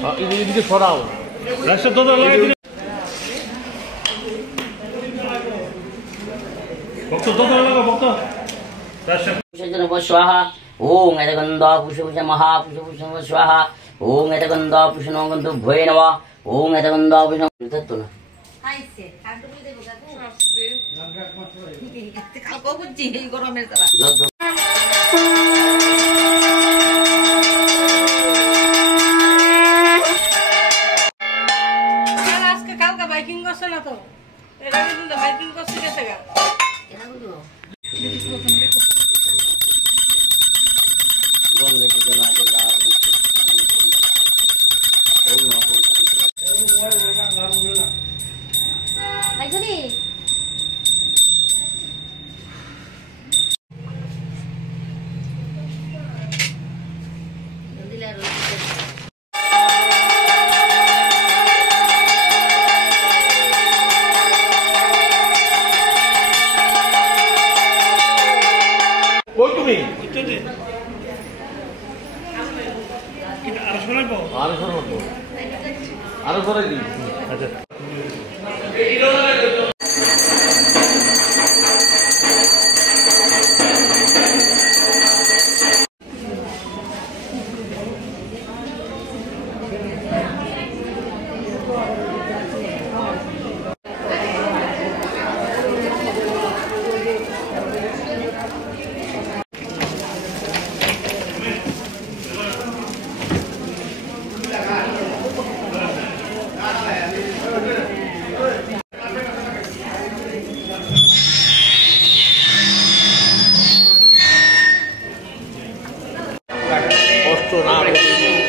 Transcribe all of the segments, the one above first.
এদিকে সরাও রাস্তা তো লাগাই দিলে ভক্ত তো লাগা ভক্ত রাস্তা स्वाहा ओम एतगंधा पुष्पपुष महापुष्पपुष स्वाहा ओम एतगंधा पुष्पनगंधु भये नमः ओम एतगंधा पुष्प तो ना আইছে কাটু কই দেব কাকু আসছে কালকে বুঝছি এই গরমের জ্বালা আজকে কালকে বাইকিং করছ না তো এটা কিন্তু বাইকিং করছ গেছে গা কেন বুঝো আরো করে দিই আচ্ছা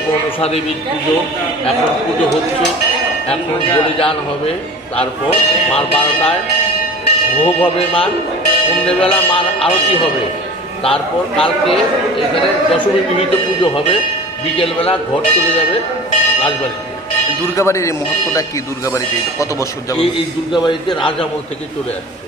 মনসা দেবীর পুজো এখন পুজো হচ্ছে, এখন বলিদান হবে, তারপর মার 12টায় ভোগ হবে, মার সন্ধ্যেবেলা মার আরতি হবে, তারপর কালকে এখানে দশমী বিহিত পুজো হবে, বিকেলবেলা ঘর চলে যাবে রাজবাড়িতে। দুর্গাবাড়ির এই মহত্বটা কি? দুর্গাবাড়িতে কত বছর যাবে? এই দুর্গাবাড়িতে রাজামল থেকে চলে আসছে।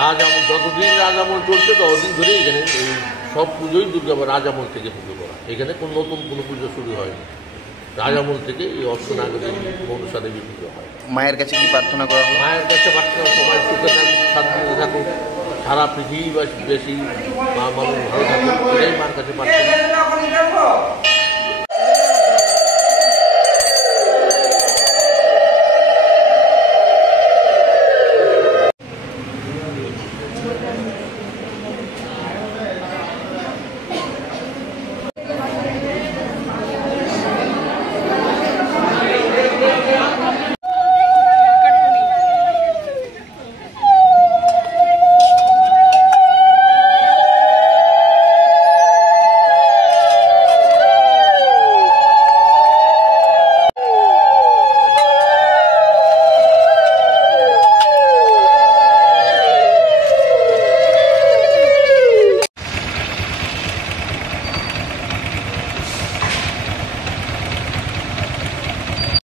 রাজামল যতদিন রাজামল চলছে ততদিন ধরে এখানে এই সব পুজোই রাজামল থেকে পুজো করা, এখানে কোনো নতুন কোনো পুজো শুরু হয়নি। রাজামল থেকে এই অশ্বনাগরী মনসা দেবী পুজো হয়। মায়ের কাছে কি প্রার্থনা করা হয়? মায়ের কাছে প্রার্থনা সবাই সুখে থাকুক, শান্তিতে থাকুক, সারা পৃথিবীবাসী বেশি মা মানুষ ভালো থাকুক, এটাই মার কাছে প্রার্থনা।